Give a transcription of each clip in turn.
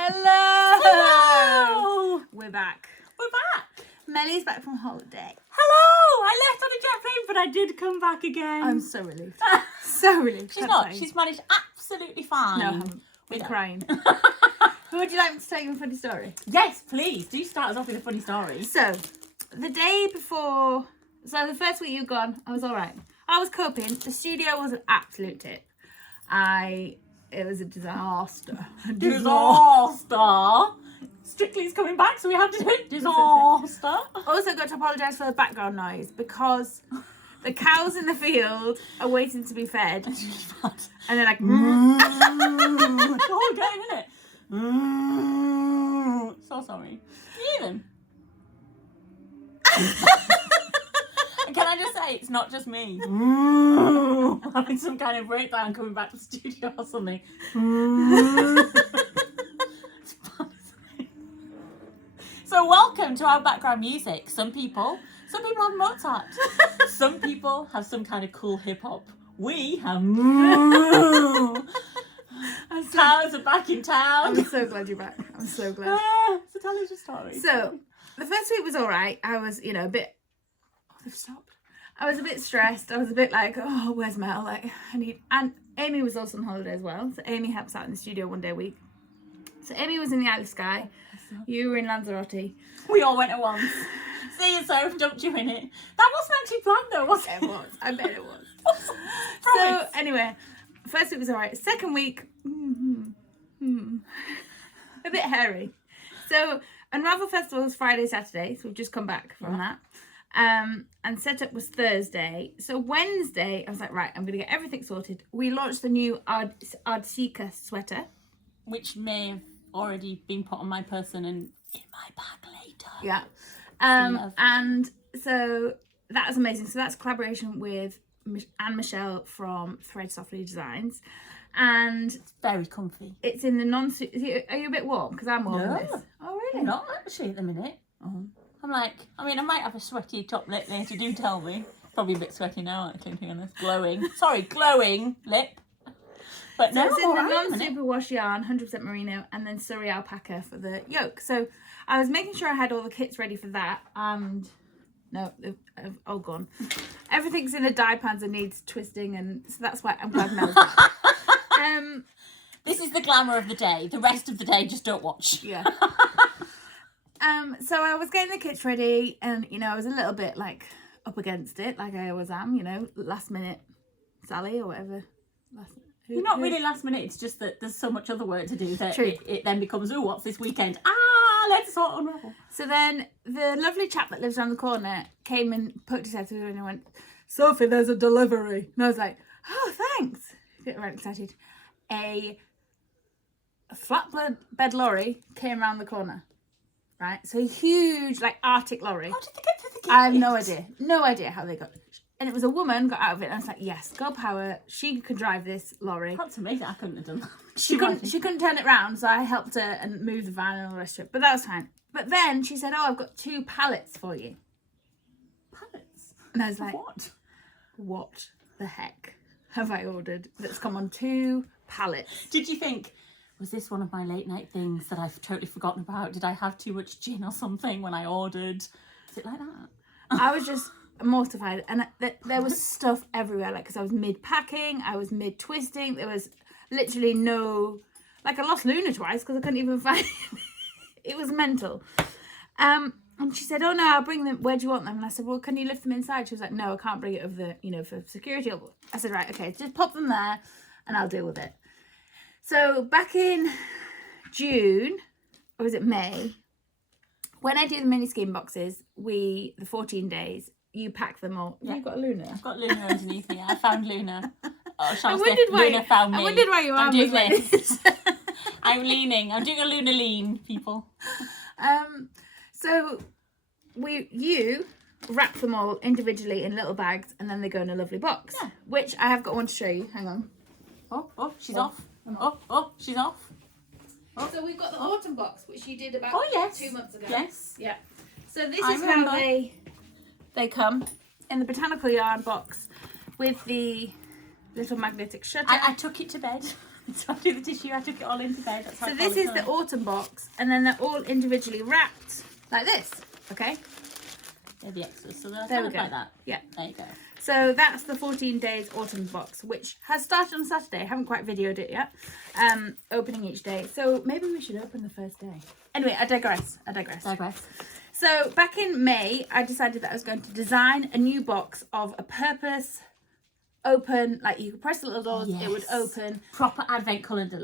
Hello! Hello! We're back. We're back. Melly's back from holiday. Hello! I left on a jet plane, but I did come back again. I'm so relieved. So relieved. She's not. She's managed absolutely fine. No, I haven't. We're crying. Who would you like me to tell you a funny story? Yes, please. Do start us off with a funny story. So, the day before... So, the first week you were gone, I was all right. I was coping. The studio was an absolute tip. It was a disaster. Disaster. Strictly's coming back, so we had to do it. Disaster. Also got to apologise for the background noise because the cows in the field are waiting to be fed. And they're like... It's all going, isn't it? So sorry. Even. And can I just say, it's not just me. Having some kind of breakdown coming back to the studio or something. So welcome to our background music. Some people have Mozart. Some people have some kind of cool hip hop. We have cows are back in town. I'm so glad you're back. I'm so glad. So tell us your story. So, the first week was all right. I was, a bit... Oh, they've stopped. I was a bit stressed. I was a bit like, oh, where's Mel? Like, And Amy was also on holiday as well. So, Amy helps out in the studio one day a week. So, Amy was in the Isle of Skye. You were in Lanzarote. We all went at once. See you, Soph, dumped you in it. That wasn't actually planned though, was it? It was. I bet it was. So, Promise. anyway, first week was all right. Second week, a bit hairy. So, Unravel Festival was Friday, Saturday. So, we've just come back from that. And setup was Thursday. So, Wednesday, I was like, right, I'm going to get everything sorted. We launched the new Ardsitka sweater. Which may have already been put on my person and in my bag later. Yeah. And so that was amazing. So that's a collaboration with Michelle from Thread Softly Designs. And it's very comfy. It's in the non-suit. Are you a bit warm? Because I'm warm in this. Oh, really? I'm not actually at the minute. I'm like, I might have a sweaty top lip later, do tell me. Probably a bit sweaty now, actually, to be honest. Glowing lip. But so no, it's in the non-superwash yarn, 100% merino, and then Surrey alpaca for the yoke. So I was making sure I had all the kits ready for that, and no, they've all gone. Everything's in a dye pans and needs twisting, and so that's why I'm glad Mel's back. This is the glamour of the day. The rest of the day, just don't watch. Yeah. So I was getting the kits ready, and I was a little bit like up against it, like I always am. Last minute Sally or whatever. You're not really last minute, it's just that there's so much other work to do that it then becomes, oh, what's this weekend? Let's sort Unravel. So then the lovely chap that lives around the corner came and poked his head through and went, Sophie, there's a delivery. And I was like, oh, thanks. Getting right excited. A flatbed lorry came around the corner, right? So a huge, like, Arctic lorry. How did they get through the gate? I have no idea. No idea how they got it. And it was a woman got out of it, and I was like, yes, girl power. She could drive this lorry. That's amazing. I couldn't have done that. She couldn't turn it round, so I helped her and move the van and all the rest of it. But that was fine. But then she said, oh, I've got 2 pallets for you. Pallets? And I was like, what the heck have I ordered that's come on 2 pallets? Did you think, was this one of my late night things that I've totally forgotten about? Did I have too much gin or something when I ordered? Is it like that? I was just mortified, and there was stuff everywhere, like, because I was mid-packing, I was mid-twisting, there was literally no, like, I lost Luna twice because I couldn't even find it. It was mental. And she said, oh no, I'll bring them, where do you want them? And I said, well, can you lift them inside? She was like, no, I can't bring it over the, for security. I said, right, okay, just pop them there and I'll deal with it. So back in June, or was it May, when I do the mini scheme boxes, the 14 days, you pack them all. Yeah. You've got Luna. I've got Luna underneath me. I found Luna. Oh, I wondered found me. I wondered why you I'm arm doing was like this. I'm leaning. I'm doing a Luna lean, people. So you wrap them all individually in little bags, and then they go in a lovely box. Yeah. Which I have got one to show you. Hang on. Oh, she's off. Oh, she's off. Oh. So we've got the autumn box, which you did about 2 months ago. Yes. Yeah. So this is how they come in the Botanical Yarn box with the little magnetic shutter. I took it to bed. So I do the tissue, I took it all into bed. That's how So I call this it, is the autumn box, and then they're all individually wrapped like this. Okay. They're the extras, so they're There kind we of go. like that. Yeah. There you go. So that's the 14 days autumn box, which has started on Saturday. I haven't quite videoed it yet. Opening each day. So maybe we should open the first day. Anyway, I digress. Digress. So back in May, I decided that I was going to design a new box of a purpose open, like you could press the little doors, it would open. Proper advent calendar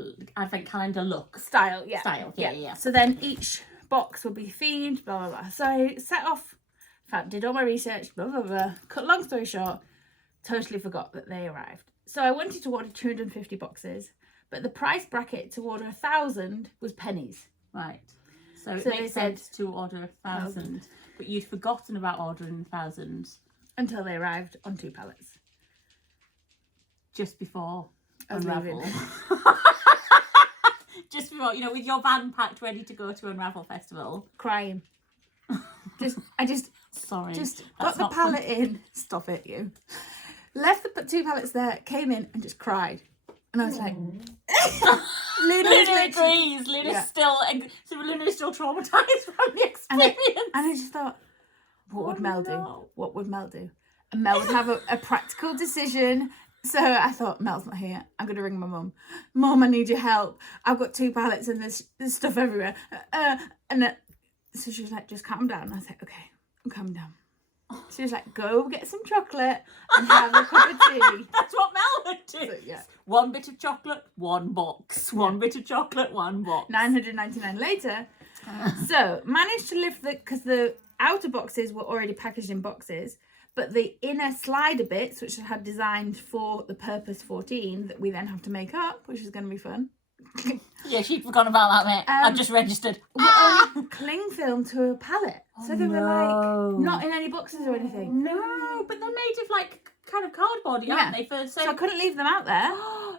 look. Style, yeah. Yeah. So then each box would be themed, blah, blah, blah. So I set off, did all my research, blah, blah, blah. Cut long story short, totally forgot that they arrived. So I wanted to order 250 boxes, but the price bracket to order 1,000 was pennies. Right. So it So makes they said sense to order 1,000, but you'd forgotten about ordering 1,000 until they arrived on 2 pallets. just before I was Unravel. leaving. Just before, you know, with your van packed ready to go to Unravel Festival. Crying. I just Sorry. got that's the not pallet in. Stop it, you. Left the 2 pallets there, came in and just cried. And I was like, Luna literally- agrees. Luna's Yeah. still, so Luna is still traumatised from the experience. And I just thought, what would Mel do? no. What would Mel do? And Mel would have a practical decision. So I thought, Mel's not here. I'm going to ring my mum. Mum, I need your help. I've got 2 pallets and there's stuff everywhere. So she was like, just calm down. I was like, okay, I'm calm down. She was like, go get some chocolate and have a cup of tea. That's what Mel would do. So, yeah. 1 bit of chocolate, 1 box. 1 bit of chocolate, 1 box. 999 later. So managed to lift because the outer boxes were already packaged in boxes, but the inner slider bits, which I had designed for the Purpose 14, that we then have to make up, which is going to be fun. Yeah, she'd forgotten about that, mate. I've just registered. Were only cling film to a pallet. So they were no. like not in any boxes or anything. No, but they're made of like kind of cardboardy, Yeah. aren't they? So I couldn't leave them out there.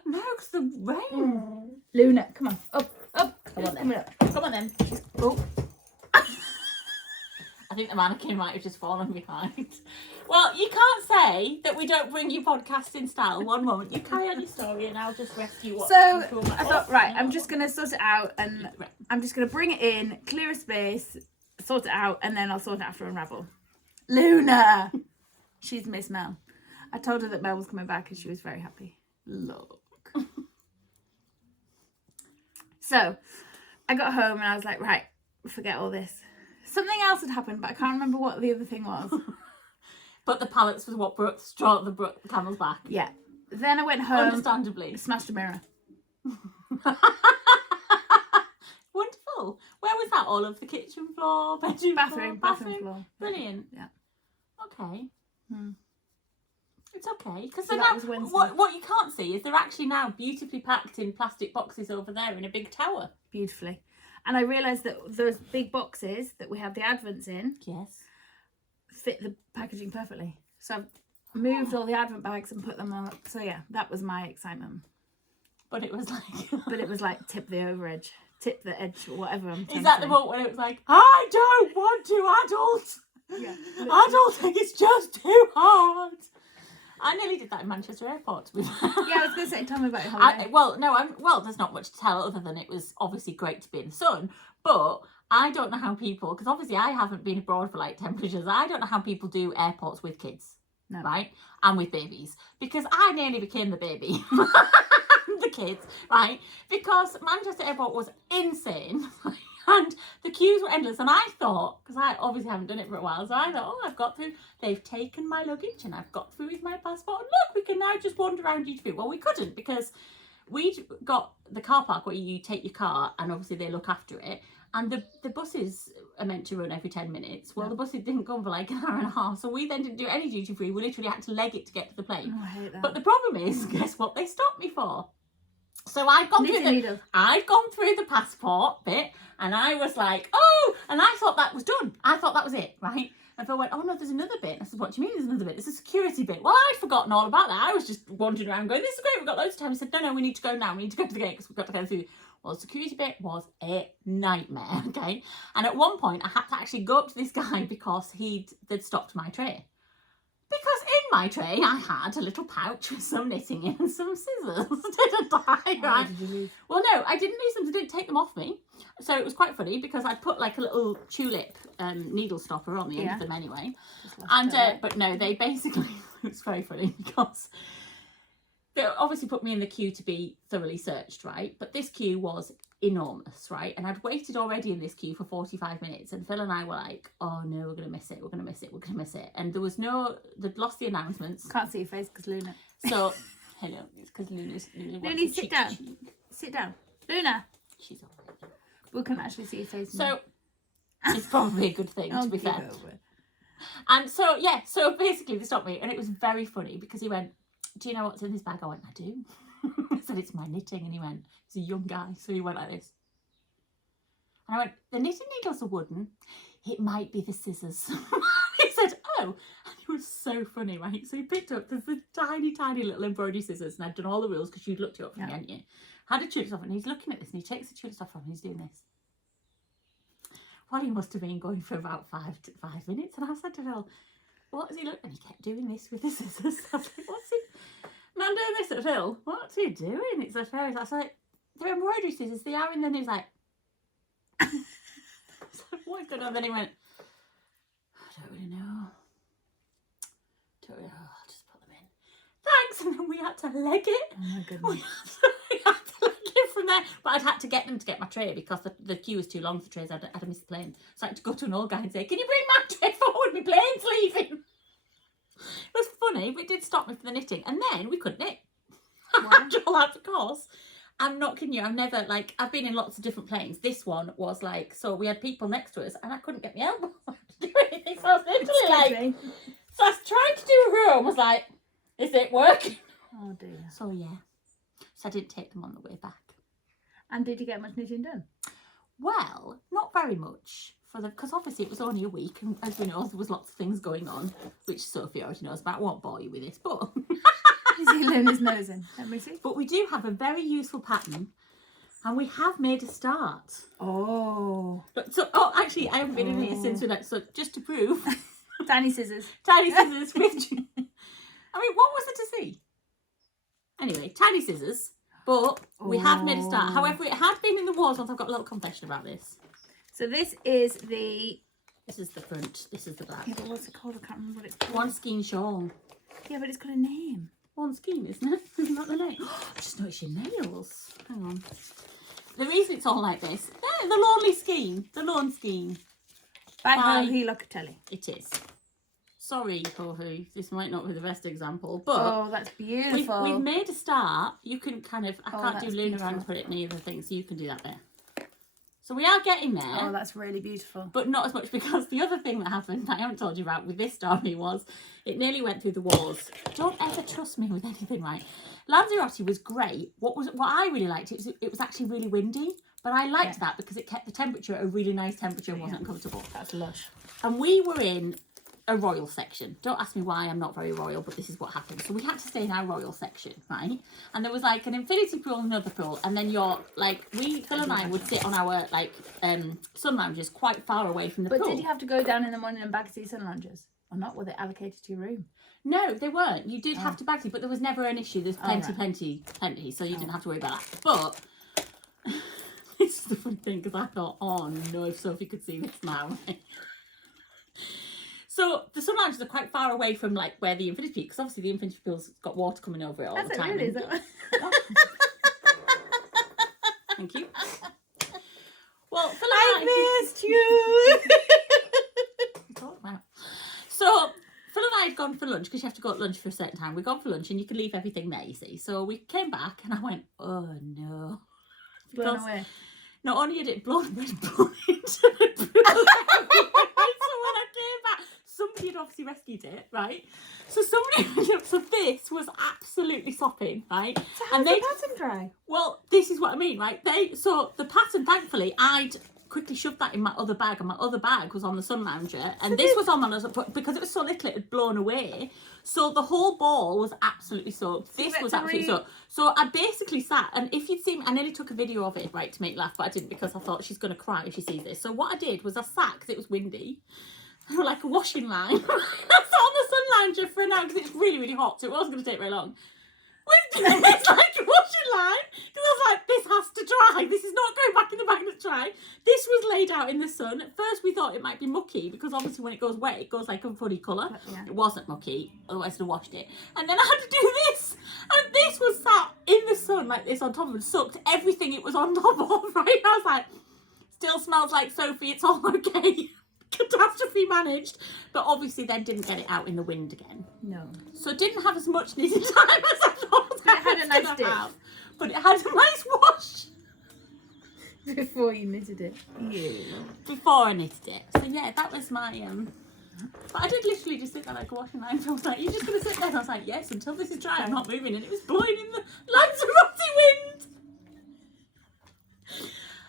No, because the rain. Luna, come on. Up. Come on then. Coming up. Come on then. Oh. I think the mannequin might have just fallen behind. Well, you can't say that we don't bring you podcasts in style. One moment, you carry on your story and I'll just rescue what. So I thought, right, I'm just going to sort it out and I'm just going to bring it in, clear a space, sort it out, and then I'll sort it after Unravel. Luna! She's Miss Mel. I told her that Mel was coming back and she was very happy. Look. So I got home and I was like, right, forget all this. Something else had happened, but I can't remember what the other thing was. But the pallets was what brought the camel's back. Yeah. Then I went home, Understandably. smashed a mirror. Wonderful. Where was that? All over the kitchen floor, bedroom Bathroom floor. Brilliant. Yeah. Okay. It's okay. Because So that was Wednesday. what you can't see is they're actually now beautifully packed in plastic boxes over there in a big tower. Beautifully. And I realised that those big boxes that we have the advents in Yes. fit the packaging perfectly. So I've moved all the advent bags and put them on. So yeah, that was my excitement. But it was like... But it was like tip the edge, whatever I'm trying Is that to the say. moment when it was like, I don't want to adult. Yeah. Adulting is just too hard. I nearly did that in Manchester Airport. Yeah, I was going to say, tell me about your holiday. Well, there's not much to tell other than it was obviously great to be in the sun. But I don't know how people, because obviously I haven't been abroad for like temperatures. I don't know how people do airports with kids, No. right? And with babies. Because I nearly became the baby. The kids, right? Because Manchester Airport was insane. And the queues were endless. And I thought, because I obviously haven't done it for a while, so I thought, oh, I've got through. They've taken my luggage and I've got through with my passport. And look, we can now just wander around duty free. Well, we couldn't because we'd got the car park where you take your car and obviously they look after it. And the buses are meant to run every 10 minutes. Well, the buses didn't come for like an hour and a half. So we then didn't do any duty free. We literally had to leg it to get to the plane. Oh, I hate that. But the problem is, guess what they stopped me for? So I've gone Knitting through needles. I've gone through the passport bit and I was like, oh, and I thought that was done. I thought that was it, right? And I went, oh no, there's another bit. And I said, what do you mean there's another bit? There's a security bit. Well, I'd forgotten all about that. I was just wandering around going, this is great, we've got loads of time. I said, no, we need to go now. We need to go to the gate because we've got to go through. Well, the security bit was a nightmare, okay? And at one point, I had to actually go up to this guy because they'd stopped my tray. Because in my tray, I had a little pouch with some knitting in and some scissors. Didn't I? Why did you lose? Well, no, I didn't lose them. They didn't take them off me. So it was quite funny because I'd put like a little tulip needle stopper on the end of them anyway. And but no, they basically, it's very funny because they obviously put me in the queue to be thoroughly searched, right? But this queue was enormous, right? And I'd waited already in this queue for 45 minutes and Phil and I were like, oh no, we're going to miss it, we're going to miss it, we're going to miss it. And there was no, they'd lost the announcements. Can't see your face because Luna. So, hello, it's because Luna's Luna, sit down. Sit down. Luna. She's all right. We can actually see your face now. So, it's probably a good thing, to be fair. Over. And so, yeah, so basically they stopped me and it was very funny because he went, do you know what's in this bag? I went, I do. I said, it's my knitting. And he went, he's a young guy. So he went like this. And I went, the knitting needles are wooden. It might be the scissors. He said, oh. And it was so funny, right? So he picked up the tiny, tiny little embroidery scissors. And I'd done all the rules because you'd looked it up for me, hadn't you? Had a tulip off and he's looking at this and he takes the tulip off and he's doing this. Well, he must have been going for about 5 minutes. And I said to Phil, what is he looking? And he kept doing this with the scissors. I was like, what's he? And I'm doing this at Phil. What's he doing? It's a fairy. I was like, they're embroidery scissors. They are. And then he was like, I was like, what's going on? Then he went, I don't really know. I'll just put them in. Thanks. And then we had to leg it. Oh my goodness. We had to leg it from there. But I'd had to get them to get my tray because the queue was too long for trays. I'd missed the plane. So I had to go to an old guy and say, can you bring my tray forward? My plane's leaving. It was funny, but it did stop me from the knitting. And then we couldn't knit. Wow. Because I'm not kidding you, I've been in lots of different planes. This one was like, so we had people next to us and I couldn't get my elbow to do anything. So I was literally so I was trying to do a row and was like, is it working? Oh dear. So yeah. So I didn't take them on the way back. And did you get much knitting done? Well, not very much. Because obviously it was only a week and as we know there was lots of things going on which Sophie already knows about. I won't bore you with this, but You see Luna's nose in. Let me see. But we do have a very useful pattern and we have made a start. Oh. Actually I haven't been in here since we left, so just to prove. Tiny scissors. Tiny scissors with I mean, what was it to see? Anyway, tiny scissors, but we have made a start. However, it had been in the wars once. I've got a little confession about this. So this is the... This is the front, this is the back. Yeah, but what's it called? I can't remember what it's called. One skein shawl. Yeah, but it's got a name. One skein, isn't it? Isn't that the name? I just noticed your nails. Hang on. The reason it's all like this, the lonely skein, the lone skein. By Jorge Locatelli. It is. Sorry, Jorge, this might not be the best example, but... Oh, that's beautiful. We've made a start. You can kind of... I can't do Luna beautiful. and put it near the thing, so you can do that there. So we are getting there. Oh, that's really beautiful. But not as much because the other thing that happened, I haven't told you about with this story, was it nearly went through the walls. Don't ever trust me with anything, right? Lanzarote was great. What I really liked, it was actually really windy. But I liked that because it kept the temperature at a really nice temperature and wasn't uncomfortable. That's lush. And we were in a royal section. Don't ask me why, I'm not very royal, but this is what happened. So we had to stay in our royal section, right? And there was like an infinity pool and another pool, and then Phil and I would sit on our sun lounges quite far away from the pool. But did you have to go down in the morning and bag seat sun lounges? Or not? Were they allocated to your room? No, they weren't. You did have to bag seat, but there was never an issue. There's plenty, so you didn't have to worry about that. But this is the funny thing, because I thought, oh no, if Sophie could see this now. So the sun lounges are quite far away from like where the infinity pool, because obviously the infinity pool's got water coming over it all the time. Really? Is that Thank you. Well, Phil and I missed you. So Phil and I had gone for lunch because you have to go at lunch for a certain time. We'd gone for lunch and you can leave everything there, you see. So we came back and I went, oh no. Blown away. Not only had it blown, but it blown into the pool. So when I came back, somebody had obviously rescued it, right? So this was absolutely sopping, right? So how's the pattern dry? Well, this is what I mean, right? So the pattern, thankfully, I'd quickly shoved that in my other bag, and my other bag was on the sun lounger, and this was on because it was so little, it had blown away. So the whole ball was absolutely soaked. This was absolutely soaked. So I basically sat, and if you'd seen, I nearly took a video of it, right, to make laugh, but I didn't because I thought she's going to cry if she sees this. So what I did was I sat, because it was windy, like a washing line. I sat on the sun lounger for an hour because it's really, really hot, so it wasn't going to take very long. It's like a washing line because I was like, this has to dry. This is not going back in the bag to dry. This was laid out in the sun. At first we thought it might be mucky because obviously when it goes wet it goes like a funny colour. Yeah. It wasn't mucky, otherwise I'd have washed it. And then I had to do this, and this was sat in the sun like this on top of it, sucked everything it was on top of, right? I was like, still smells like Sophie, it's all okay. Catastrophe managed, but obviously then didn't get it out in the wind again. No. So didn't have as much knitting time as I thought. But it had a nice dip. But it had a nice wash. Before you knitted it. Yeah. Before I knitted it. So yeah, that was my but I did literally just sit there like a washing line. I was like, you're just gonna sit there? And I was like, yes, until this is dry, I'm not moving. And it was blowing in the Lanzarote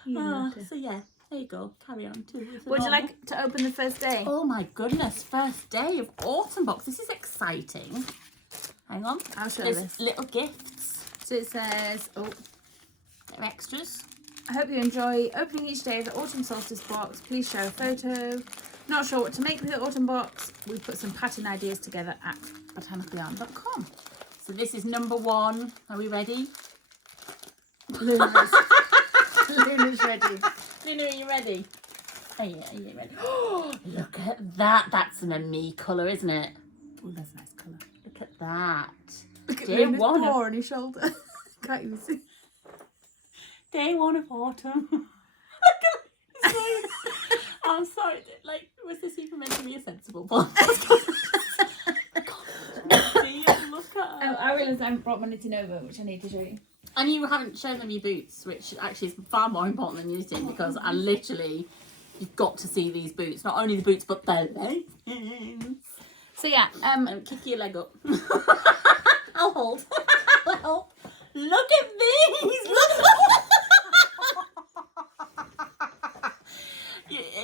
wind. So yeah. There you go. Carry on. Would you like to open the first day? Oh my goodness. First day of Autumn Box. This is exciting. Hang on. I'll show There's this. little gifts. So it says, They're extras. I hope you enjoy opening each day of the Autumn Solstice box. Please share a photo. Not sure what to make with the Autumn box? We put some pattern ideas together at botanicalyarn.com. So this is number 1. Are we ready? Luna's ready. Luna, are you ready? Oh yeah, are you ready? Oh, look at that. That's an ME colour, isn't it? Oh, that's a nice colour. Look at that. Look at Luna's paw on his shoulder. Can't even see. Day 1 of autumn. Look at his face. I'm sorry. Like, was this even meant to be a sensible one? Look at her. I realised I haven't brought my knitting over, which I need to show you. And you haven't shown them your boots, which actually is far more important than knitting, because I literally, you've got to see these boots. Not only the boots, but their leggings. So yeah, kick your leg up. I'll hold. Well, look at these. Look.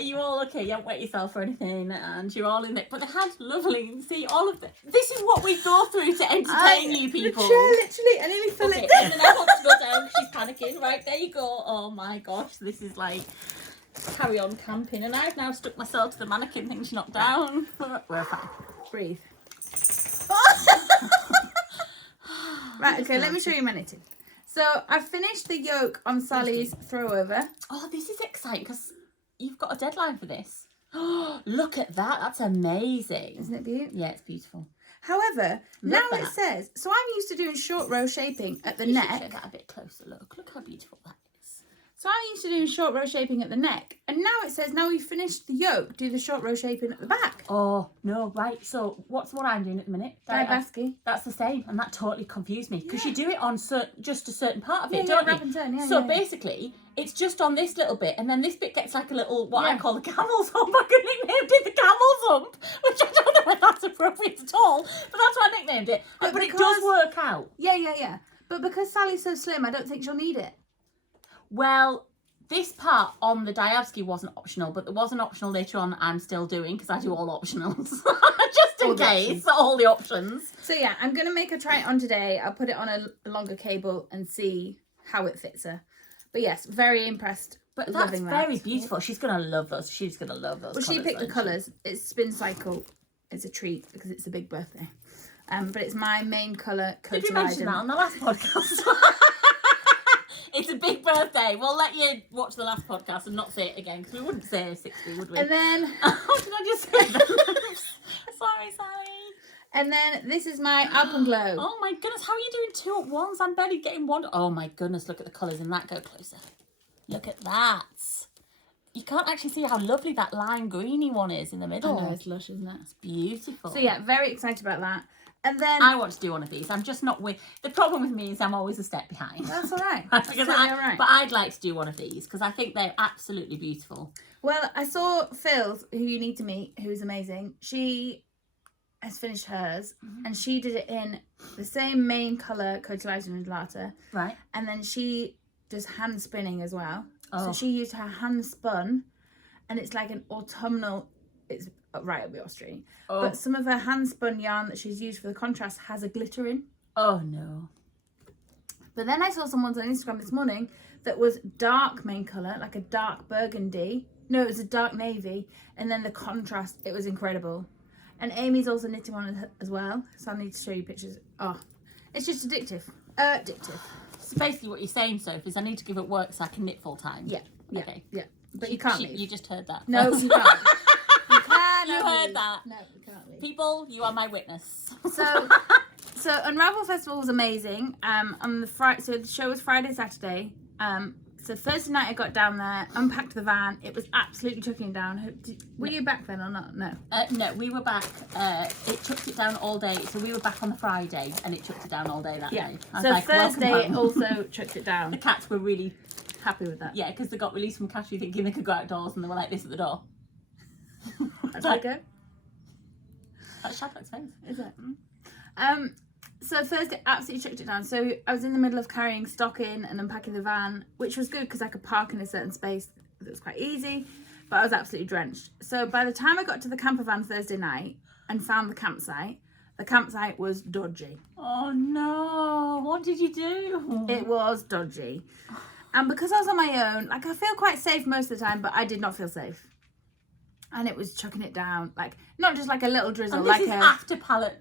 You all okay? You haven't wet yourself or anything, and you're all in it. But the hand's lovely. See, all of this is what we go through to entertain you people. Literally, I nearly fell it down. And then I want to go down. She's panicking. Right, there you go. Oh my gosh, this is like carry on camping. And I've now stuck myself to the mannequin thing she knocked down. But we're fine. Breathe. Right, okay, let me show you my knitting. So I've finished the yoke on Sally's throwover. Oh, this is exciting because you've got a deadline for this. Oh, look at that. That's amazing. Isn't it beautiful? Yeah, it's beautiful. However, now it says, so I'm used to doing short row shaping at the neck. Show that a bit closer. Look how beautiful that is. So I'm used to doing short row shaping at the neck. And now it says, now we've finished the yoke, do the short row shaping at the back. Oh, no, right. So what's what I'm doing at the minute? Basky. That's the same. And that totally confused me. Because you do it on just a certain part of it, yeah, don't wrap you? and turn, So basically, it's just on this little bit. And then this bit gets like a little, what I call the camel's hump. I could nicknamed it the camel's hump. Which I don't know if that's appropriate at all. But that's what I nicknamed it. But it does work out. Yeah. But because Sally's so slim, I don't think she'll need it. Well, this part on the Dyavsky wasn't optional, but there was an optional later on I'm still doing because I do all optionals. Just in case, all the options. So yeah, I'm going to make her try it on today. I'll put it on a longer cable and see how it fits her. But yes, very impressed. But that's very beautiful. She's going to love those. She's going to love those. Well, she picked the colours. It's Spin Cycle. It's a treat because it's a big birthday. But it's my main colour. Did you mention that on the last podcast? It's a big birthday. We'll let you watch the last podcast and not say it again because we wouldn't say 60, would we? And then... What did I just say? Sorry, Sally. And then this is my Alpenglow. Oh my goodness, how are you doing 2 at once? I'm barely getting 1. Oh my goodness, look at the colours in that. Go closer. Look at that. You can't actually see how lovely that lime greeny one is in the middle. I know, it's lush, isn't it? It's beautiful. So yeah, very excited about that. And then I want to do one of these. I'm just not with the problem with me is I'm always a step behind. That's all right. But I'd like to do one of these because I think they're absolutely beautiful. Well, I saw Phil's, who you need to meet, who's amazing. She has finished hers and she did it in the same main colour Cotilage and Undulata. Right. And then she does hand spinning as well. Oh. So she used her hand spun and it's like an autumnal, it's right up your street. Oh. But some of her hand spun yarn that she's used for the contrast has a glitter in. Oh no. But then I saw someone's on Instagram this morning that was dark main colour, like a dark burgundy, No, it was a dark navy, and then the contrast, it was incredible. And Amy's also knitting one as well, so I need to show you pictures. Oh, it's just addictive. Addictive. So basically what you're saying, Sophie, is I need to give up work so I can knit full time. Yeah. Okay. Yeah. But you can't leave. You just heard that. No, you can't. You cannot You heard leave. that. No, you can't leave. People, you are my witness. So Unravel Festival was amazing. On the Friday, so the show was Friday, Saturday. So Thursday night I got down there, unpacked the van. It was absolutely chucking down. Were you back then or not? No. No, we were back. It chucked it down all day. So we were back on the Friday, and it chucked it down all day that day. So Thursday also chucked it down. The cats were really happy with that. Yeah, because they got released from Cashew thinking they could go outdoors, and they were like this at the door. How'd that go? That's Charlotte's face. Is it? So Thursday absolutely chucked it down. So I was in the middle of carrying stock in and unpacking the van, which was good because I could park in a certain space. It was quite easy, but I was absolutely drenched. So by the time I got to the camper van Thursday night and found the campsite was dodgy. Oh no, what did you do? It was dodgy. And because I was on my own, like I feel quite safe most of the time, but I did not feel safe. And it was chucking it down, like not just like a little drizzle, and this like is after pallet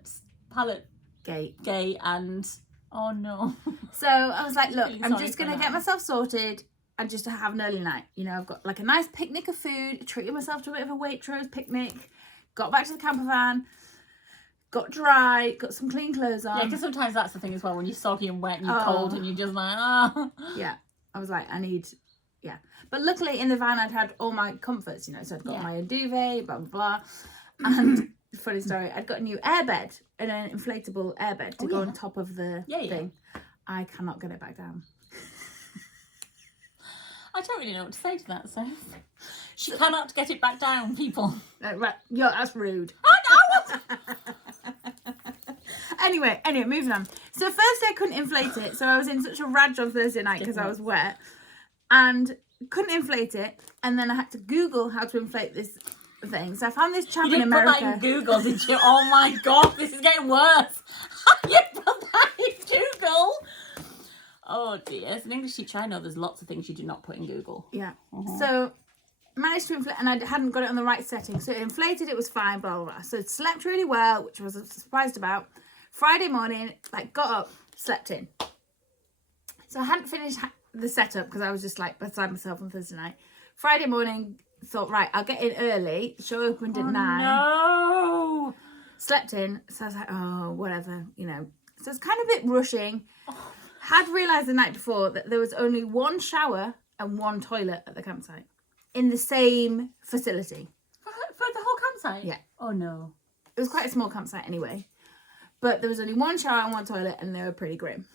gate and oh no. So I was like, look, Really I'm sorry just for gonna that. get myself sorted and just to have an early night. You know, I've got like a nice picnic of food, treated myself to a bit of a Waitrose picnic, got back to the camper van, got dry, got some clean clothes on. Yeah, because sometimes that's the thing as well, when you're soggy and wet and you're cold and you're just like, ah. Yeah, I was like, yeah. But luckily in the van I'd had all my comforts, you know, so I'd got my own duvet, blah, blah, blah. And funny story, I'd got a new airbed, an inflatable airbed to go on top of the thing. I cannot get it back down. I don't really know what to say to that, so. She cannot get it back down, people. Right, yeah, that's rude. I know! Anyway, moving on. So Thursday I couldn't inflate it, so I was in such a rage on Thursday night because I was wet and couldn't inflate it, and then I had to Google how to inflate this thing. So I found this chap in America. You put that in Google, did you? Oh my god, this is getting worse. You put that in Google? Oh dear. As an English teacher, I know there's lots of things you do not put in Google. Yeah. So managed to inflate, and I hadn't got it on the right setting. So it inflated, it was fine, blah, blah, blah. So it slept really well, which I was surprised about. Friday morning, like got up, slept in. So I hadn't finished the setup because I was just like beside myself on Thursday night. Friday morning, thought, right, I'll get in early. Show opened at 9. No. Slept in, so I was like, oh, whatever, you know. So it's kind of a bit rushing. Had realised the night before that there was only one shower and one toilet at the campsite in the same facility. For the whole campsite? Yeah. Oh no. It was quite a small campsite anyway. But there was only one shower and one toilet, and they were pretty grim.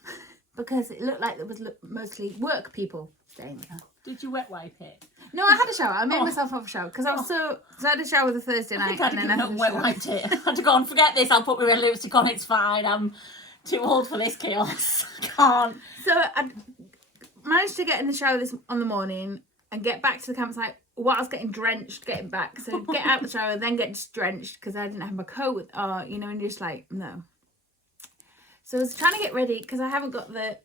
Because it looked like there was mostly work people staying there. Did you wet wipe it? No, I had a shower. I made myself have a shower because I was so I had a shower the Thursday night. I think I'd and have then given up wet wiped it. I had to go on, forget this, I'll put my red lipstick on, it's fine. I'm too old for this chaos. I can't. So I managed to get in the shower on the morning and get back to the campsite while I was getting drenched getting back. So get out the shower, then get drenched because I didn't have my coat with, you know, and just like, no. So I was trying to get ready because I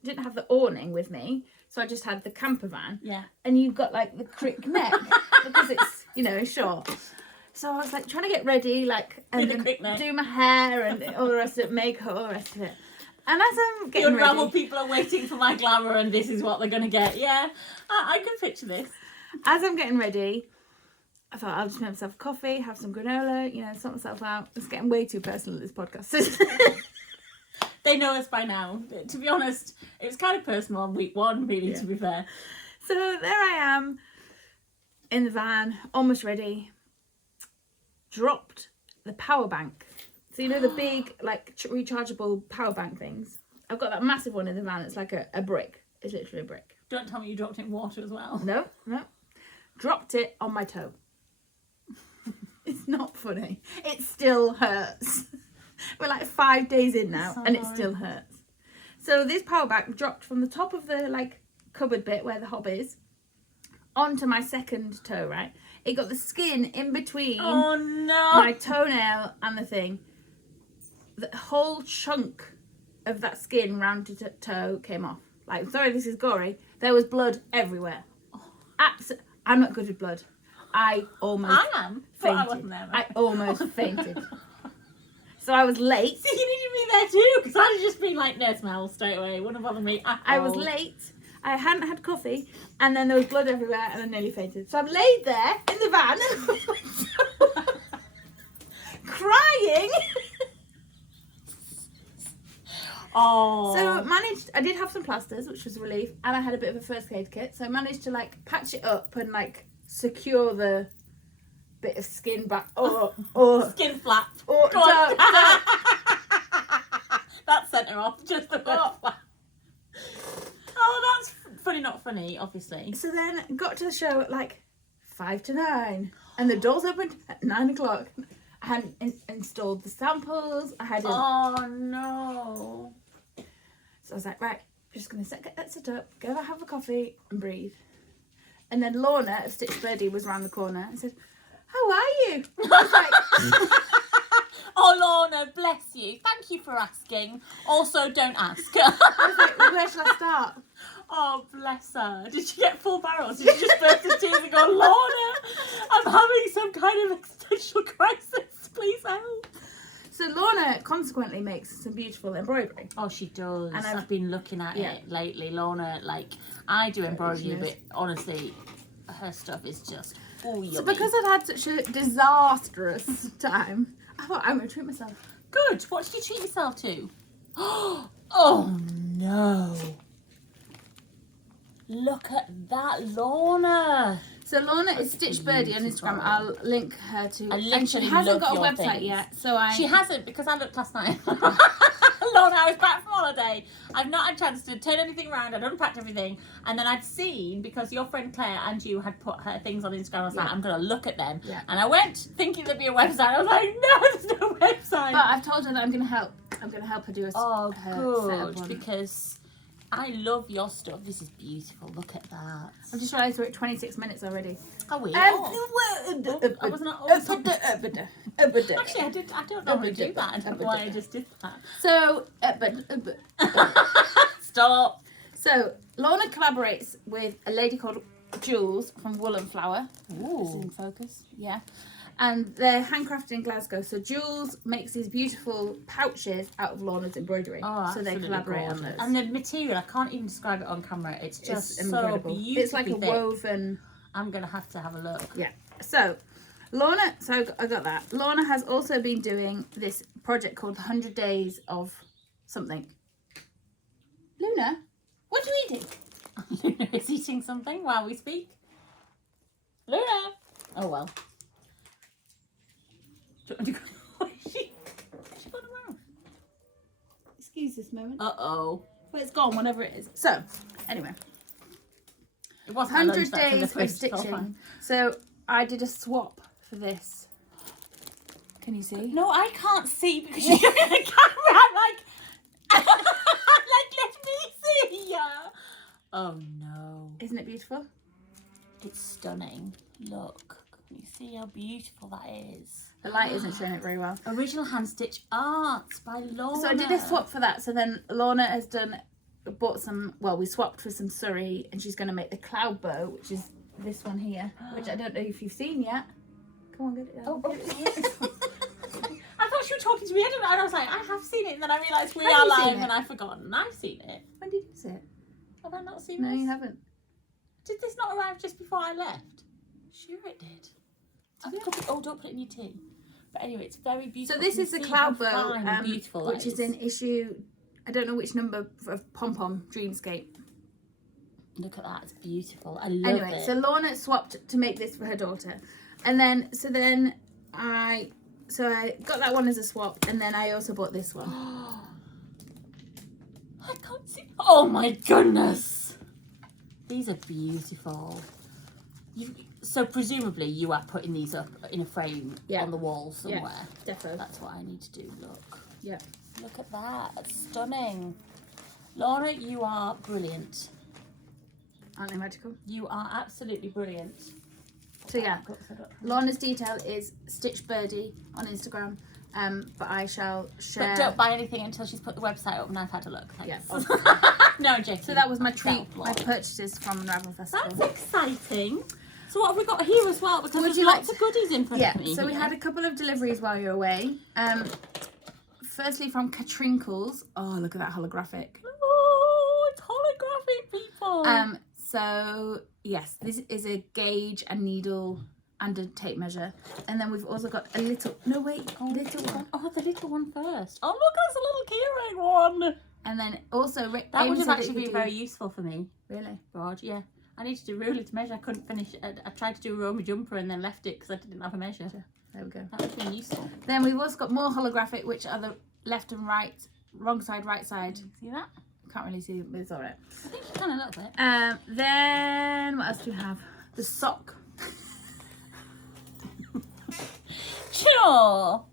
didn't have the awning with me. So I just had the camper van. Yeah. And you've got like the crick neck because it's, you know, short. So I was like trying to get ready, like, and then do my hair and all the rest of it, makeup, all the rest of it. And as I'm getting the Unravel ready, people are waiting for my glamour and this is what they're going to get. Yeah, I can picture this. As I'm getting ready, I thought I'll just make myself a coffee, have some granola, you know, sort myself out. It's getting way too personal, this podcast. They know us by now. To be honest, it was kind of personal on week 1, really, to be fair. So there I am in the van, almost ready. Dropped the power bank. So you know the big, like, rechargeable power bank things? I've got that massive one in the van. It's like a brick. It's literally a brick. Don't tell me you dropped it in water as well. No. Dropped it on my toe. It's not funny. It still hurts. We're like 5 days in now, and it still hurts. So this power bank dropped from the top of the like cupboard bit where the hob is onto my second toe, right? It got the skin in between my toenail and the thing. The whole chunk of that skin round to toe came off. Like, sorry, this is gory. There was blood everywhere. I'm not good with blood. I almost I am. But I fainted. wasn't there. I almost fainted. So I was late. So you needed me there too, because I'd just been like, no smell straight away. Wouldn't bother me at all. I was late. I hadn't had coffee, and then there was blood everywhere, and I nearly fainted. So I'm laid there in the van, crying. Oh. So managed. I did have some plasters, which was a relief, and I had a bit of a first aid kit. So I managed to like patch it up and like secure the bit of skin back. Skin flap. Oh, Go on. don't. That sent her off. Just the word flap. Oh, that's funny, not funny, obviously. So then got to the show at like 5 to 9, and the doors opened at 9 o'clock. I hadn't installed the samples. I hadn't. Oh no. So I was like, right, I'm just going to get that set up, go have a coffee and breathe. And then Lorna of Stitch Birdie was around the corner and said, how are you? I was like, Oh, Lorna, bless you. Thank you for asking. Also, don't ask. I was like, well, where shall I start? Oh, bless her. Did she get full barrels? Did she just burst into tears and go, Lorna, I'm having some kind of existential crisis. Please help. So Lorna consequently makes some beautiful embroidery. Oh, she does. And I've been looking at yeah. it lately. Lorna, like, I do embroidery, knows. but honestly, her stuff is just, oh, yummy. So because I'd had such a disastrous time, I thought I'm going to treat myself. Good. What did you treat yourself to? Oh, no. Look at that, Lorna. So Lorna is Stitch Birdie on beautiful. Instagram. I'll link her to. I And she literally hasn't love got a your website things. yet, so I. She hasn't, because I looked last night. Lorna, I was back from holiday. I've not had a chance to turn anything around. I'd unpacked everything. And then I'd seen, because your friend Claire and you had put her things on Instagram, I was like, I'm going to look at them. Yeah. And I went thinking there'd be a website. I was like, no, there's no website. But I've told her that I'm going to help. I'm going to help her do Oh, her setup good, one. because I love your stuff. This is beautiful. Look at that. I've just realised we're at 26 minutes already. Are we? I wasn't that Actually, I don't normally do that. I don't know why I just did that. So, Stop. so Lorna collaborates with a lady called Jules from Woollen Flower. This is in focus, yeah. And they're handcrafted in Glasgow. So Jules makes these beautiful pouches out of Lorna's embroidery. Oh, so they collaborate on those. And the material, I can't even describe it on camera. It's just so incredible. beautiful. It's like a woven. I'm gonna have to have a look. Yeah. So Lorna, so I got that. Lorna has also been doing this project called 100 Days of something. Luna, what are you eating? Luna is eating something while we speak. Luna. Oh well. She got around. Excuse this moment. Uh-oh. Well, it's gone, whatever it is. So, anyway. It wasn't my 100 lunch back in the days of fridge, it's all stitching. fine. So, I did a swap for this. Can you see? No, I can't see because you're in the camera. I'm like, let me see. Oh no. Isn't it beautiful? It's stunning. Look. Can you see how beautiful that is? The light isn't showing it very well. Original hand stitch art by Lorna. So I did a swap for that. So then Lorna has bought some, well, we swapped for some Surrey, and she's going to make the cloud bow, which is this one here, which I don't know if you've seen yet. Come on, get it down. I thought you were talking to me. I don't know. And I was like, I have seen it. And then I realised we Have are you seen live it? and I've forgotten. I've seen it. When did you see it? Have I not seen No, this? you haven't. Did this not arrive just before I left? Sure it did. Oh, don't put it in your tea. But anyway, it's very beautiful. So this is the cloud bow, fine and beautiful which is in issue, I don't know which number of Pom Pom Dreamscape. Look at that, it's beautiful. I love Anyway, it. so Lorna swapped to make this for her daughter, and then I got that one as a swap, and then I also bought this one. I can't see. Oh my goodness, these are beautiful. So presumably you are putting these up in a frame on the wall somewhere. Yeah, defo. That's what I need to do. Look. Yeah. Look at that. It's stunning. Lorna, you are brilliant. Aren't they magical? You are absolutely brilliant. So yeah, Lorna's detail is Stitch Birdie on Instagram, but I shall share. But don't buy anything until she's put the website up and I've had a look. Thanks. Yeah. No, I'm joking. So that was my treat, Self-love. my purchases from Unravel Festival. That's exciting. So what have we got here as well? Because Would there's you lots like of goodies in front of me. So we here. had a couple of deliveries while you're away. Firstly from Katrinkles. Oh, look at that holographic. Oh, it's holographic, people. So yes, this is a gauge and needle and a tape measure, and then we've also got a little. No wait, little one. Oh, the little one first. Oh, look, there's a little keyring one. And then also That would have actually been very useful for me. Really? God, yeah. I needed a ruler to measure. I couldn't finish. I tried to do a Roma jumper and then left it because I didn't have a measure. There we go. That would have been useful. Then we've also got more holographic, which are the left and right, wrong side, right side. See that? Can't really see, but it's all right. I think you can a little bit. Then what else do we have? The sock. Do you know?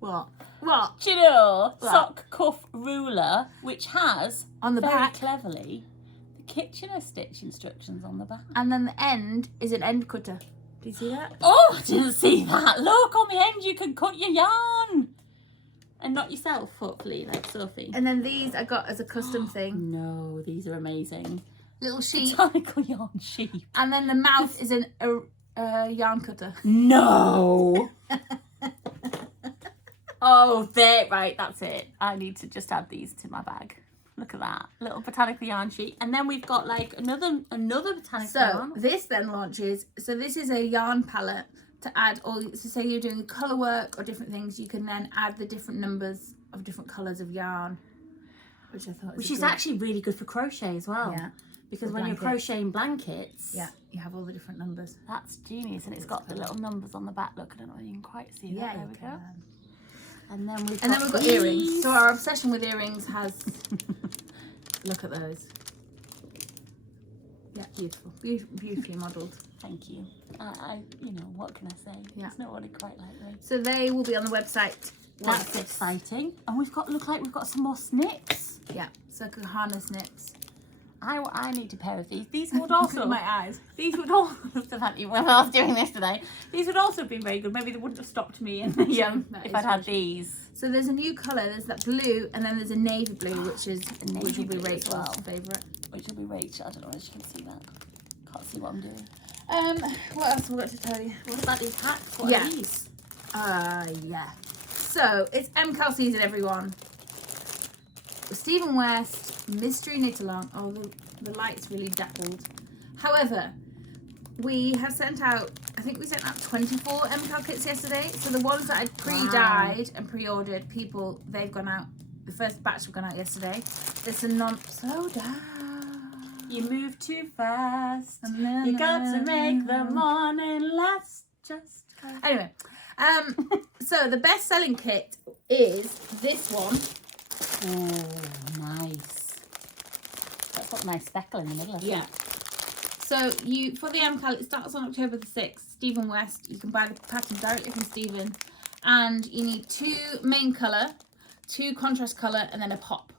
What? Do you know? What? Sock cuff ruler, which has On the very back. cleverly the Kitchener stitch instructions on the back. And then the end is an end cutter. Do you see that? Oh, I didn't see that. Look, on the end you can cut your yarn. And not yourself, hopefully, like Sophie. And then these I got as a custom thing. No, these are amazing. Little sheep. Botanical Yarn sheep. And then the mouth is a yarn cutter. No. Oh, there. Right, that's it. I need to just add these to my bag. Look at that. Little botanical yarn sheet. And then we've got like another botanical So yarn. this then launches. So this is a yarn palette to add all. So say you're doing colour work or different things, you can then add the different numbers of different colours of yarn, which I thought was Which is actually really good for crochet as well. Yeah. Because For when you're blankets. crocheting blankets, Yeah, you have all the different numbers. that's genius. And it's got the little numbers on the back. Look, I don't know if you can quite see that. Yeah, There you we can. go. And then we've got earrings. these. So our obsession with earrings has. Look at those. Yeah, beautiful, beautifully modelled. Thank you. You know, what can I say? Yeah. There's nobody quite like me. So they will be on the website. That's once- exciting. And we've got, look like we've got some more snips. Yeah, so harness nips. I need a pair of these. These would also, My eyes. these would also, when I was doing this today, these would also have been very good. Maybe they wouldn't have stopped me in the, That if is I'd had very these. So there's a new colour. There's that blue, and then there's a navy blue, which navy will be blue as Rachel's well. favourite. Which will be Rachel. I don't know if you can see that. Can't see what I'm doing. What else have I got to tell you? What about these hats? What Yeah. are these? Yeah. So it's MKAL season, everyone. Stephen West mystery knit along. Oh, the light's really dappled. However, we have sent out. I think we sent out 24 MKAL kits yesterday. So the ones that I'd pre-dyed and pre-ordered, people they've gone out. The first batch have gone out yesterday. There's some slow down. You move too fast. Na, You got to na, make the na. morning last just. Anyway, so the best-selling kit is this one. Oh, nice. That's got a nice speckle in the middle of it. Yeah. So for the MKAL, it starts on October the 6th. Stephen West. You can buy the pattern directly from Stephen, and you need 2 main colour, 2 contrast colour, and then a pop.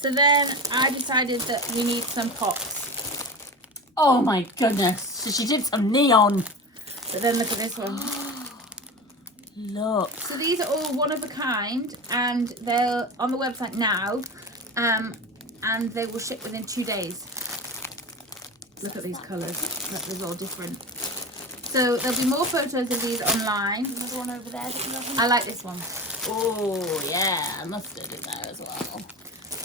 So then I decided that we need some pops. Oh my goodness. So she did some neon. But then look at this one. Look. So these are all one of a kind, and they're on the website now, and they will ship within 2 days. Look at these colours. Look, they're all different. So there'll be more photos of these online. Another one over there that you haven't. I like this one. Oh yeah, mustard in there as well.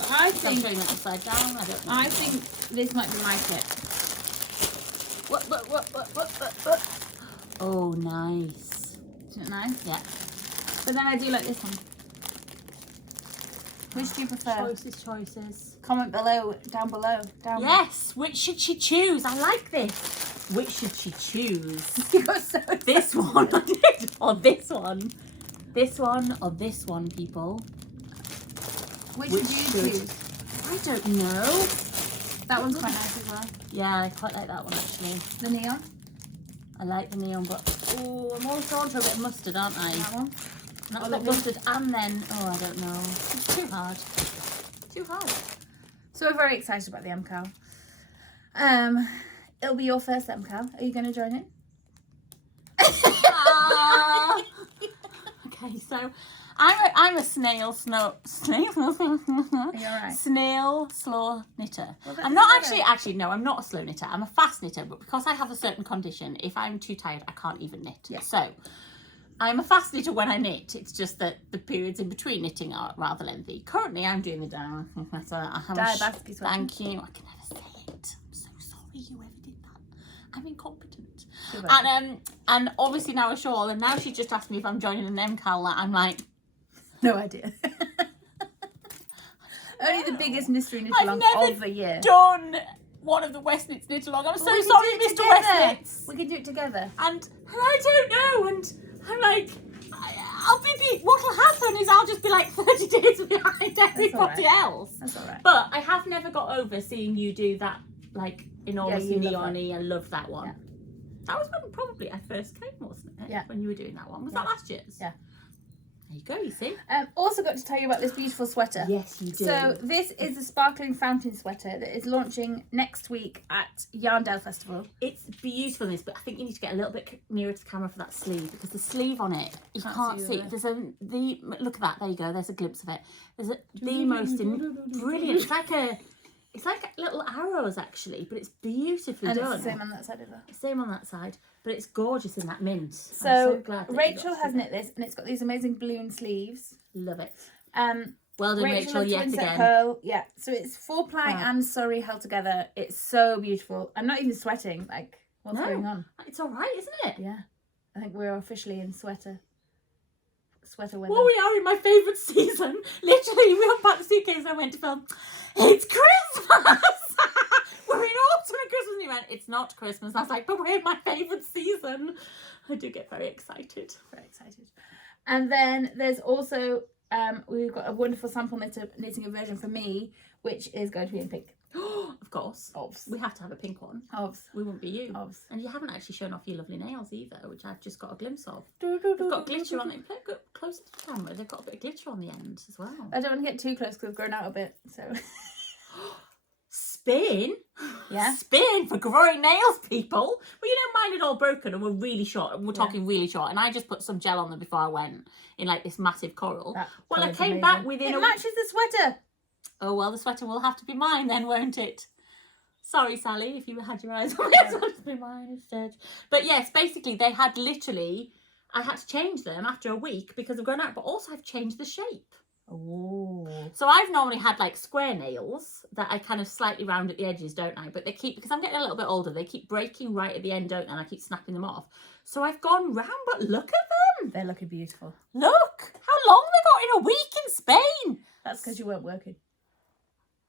I I'm think showing that upside down. I don't know. I think this might be my kit. What? Oh, nice. Isn't it nice? Yeah. But then I do like this one. Which do you prefer? Choices. Comment down below. Yes. Which should she choose? I like this. Which should she choose? You're so This one I did, or this one? This one or this one, people? Which would you choose? I don't know. That one's quite nice as well. Yeah, I quite like that one actually. The neon. I like the neon, but oh, I'm also drawn to a bit of mustard, aren't I? That one. Not Olive. mustard, and then I don't know. It's too hard. Too hard. So we're very excited about the MKAL. It'll be your first MKAL. Are you going to join it? Okay, so I'm a snail slow knitter. Well, I'm not actually no, I'm not a slow knitter. I'm a fast knitter, but because I have a certain condition, if I'm too tired, I can't even knit. Yeah. So I'm a fast knitter when I knit. It's just that the periods in between knitting are rather lengthy. Currently, I'm doing the dye. Dye basket sweater. Thank you. I can never say it. I'm so sorry whoever did that. I'm incompetent. And obviously now a shawl, and now she just asked me if I'm joining an MKAL. I'm like, no idea. Only the biggest mystery knit along of the year. Done one of the West Knits knit along. I'm so sorry, Mr. West Knits. We can do it together. And I don't know, and I'm like, I'll be. What'll happen is I'll just be like 30 days behind everybody else. That's all right. But I have never got over seeing you do that, like enormous neon-y. I love that one. Yeah. That was when probably I first came, wasn't it? Yeah. When you were doing that one. Was that last year's? Yeah. There you go, you see. Also got to tell you about this beautiful sweater. Yes, you do. So this is a sparkling fountain sweater that is launching next week at Yarndale Festival. It's beautiful, this, but I think you need to get a little bit nearer to the camera for that sleeve, because the sleeve on it, you can't see. There's look at that. There you go. There's a glimpse of it. There's the most brilliant. It's like little arrows actually, but it's beautifully done. And it's the same on that side of it. Same on that side, but it's gorgeous in that mint. So glad that Rachel has knit this, and it's got these amazing balloon sleeves. Love it. Well done, Rachel, yet Twinset again. Purl. Yeah, so it's 4-ply and Surrey held together. It's so beautiful. I'm not even sweating. Like, what's going on? It's all right, isn't it? Yeah, I think we're officially in sweater weather. Well, we are in my favourite season. Literally, we unpacked the suitcase and I went to film. It's Christmas! We're in autumn and Christmas. And he went, it's not Christmas. I was like, but we're in my favourite season. I do get very excited. Very excited. And then there's also, we've got a wonderful sample knitting a version for me, which is going to be in pink. Of course. Ovs. We have to have a pink one. Ovs. We wouldn't be you. Ovs. And you haven't actually shown off your lovely nails either, which I've just got a glimpse of. They've They've got glitter on them. Go closer to the camera. They've got a bit of glitter on the end as well. I don't want to get too close because I've grown out a bit, so... Spin? Yeah. Spin for growing nails, people. Well, you know, mine had all broken and were really short. We're talking really short. And I just put some gel on them before I went in like this massive coral. Well, I came back within It matches the sweater. Oh, well, the sweater will have to be mine then, won't it? Sorry, Sally, if you had your eyes on it, it will be mine instead. But yes, basically, they had literally, I had to change them after a week because I've grown out, but also I've changed the shape. Oh. So I've normally had like square nails that I kind of slightly round at the edges, don't I? But they keep, because I'm getting a little bit older, they keep breaking right at the end, don't they? And I keep snapping them off. So I've gone round, but look at them. They're looking beautiful. Look, how long they got in a week in Spain. That's because you weren't working.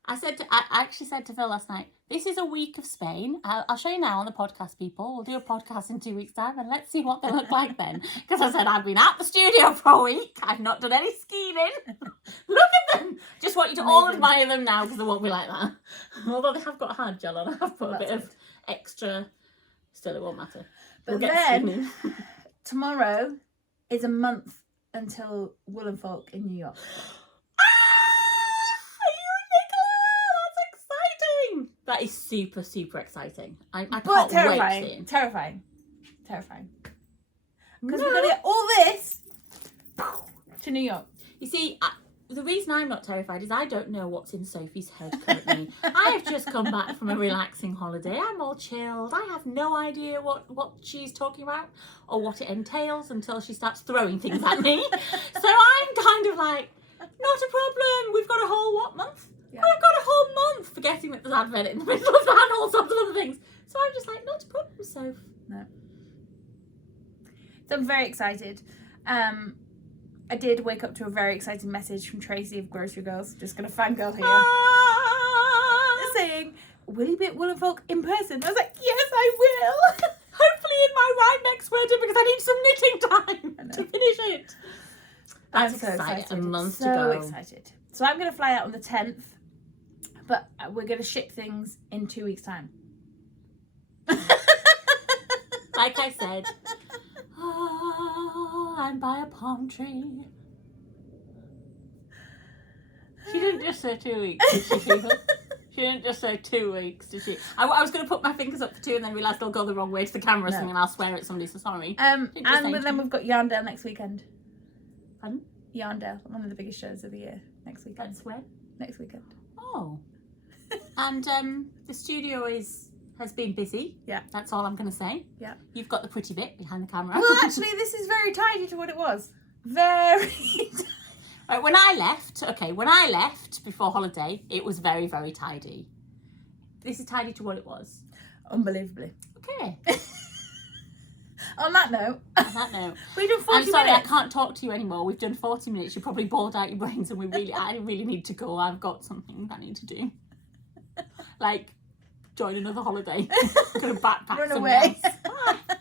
I actually said to Phil last night, this is a week of Spain. I'll show you now on the podcast, people. We'll do a podcast in 2 weeks' time and let's see what they look like then. Because I said, I've been at the studio for a week. I've not done any skiing. Look at them. Just want you to all admire them now because they won't be like that. Although they have got hard gel on. I have put a bit of extra. Still, it won't matter. But then, tomorrow is a month until Woollen Folk in New York. That is super, super exciting. I can't terrifying. wait to see it. Terrifying. Because we're going to get all this to New York. You see, the reason I'm not terrified is I don't know what's in Sophie's head currently. I have just come back from a relaxing holiday. I'm all chilled. I have no idea what she's talking about or what it entails until she starts throwing things at me. So I'm kind of like, not a problem. We've got a whole, month? Yeah. We've got a whole month, forgetting that there's Advent in the middle of that and all sorts of other things. So I'm just like, not a problem, Soph. No. So I'm very excited. I did wake up to a very exciting message from Tracy of Grocery Girls. Just going to fangirl here. Saying, will you be at Woollen Folk in person? I was like, yes, I will. Hopefully in my right next sweater because I need some knitting time to finish it. I'm so excited. A month to go. So excited. So I'm going to fly out on the 10th. But we're going to ship things in 2 weeks' time. Like I said, I'm by a palm tree. She didn't just say 2 weeks, did she, people? She didn't just say 2 weeks, did she? I was going to put my fingers up for 2 and then realise they'll go the wrong way to the camera or something and I'll swear at somebody, so sorry. And then we've got Yarndale next weekend. Pardon? Yarndale, one of the biggest shows of the year, next weekend. That's when? Next weekend. Oh. And the studio has been busy. Yeah. That's all I'm going to say. Yeah. You've got the pretty bit behind the camera. Well, actually, this is very tidy to what it was. Very tidy. Right, when I left before holiday, it was very, very tidy. This is tidy to what it was. Unbelievably. Okay. On that note. On that note. We've done 40 I'm sorry, minutes. I can't talk to you anymore. We've done 40 minutes. You're probably bored out your brains and I really need to go. I've got something I need to do. Like, join another holiday. Go to backpack Run somewhere away. else. Bye.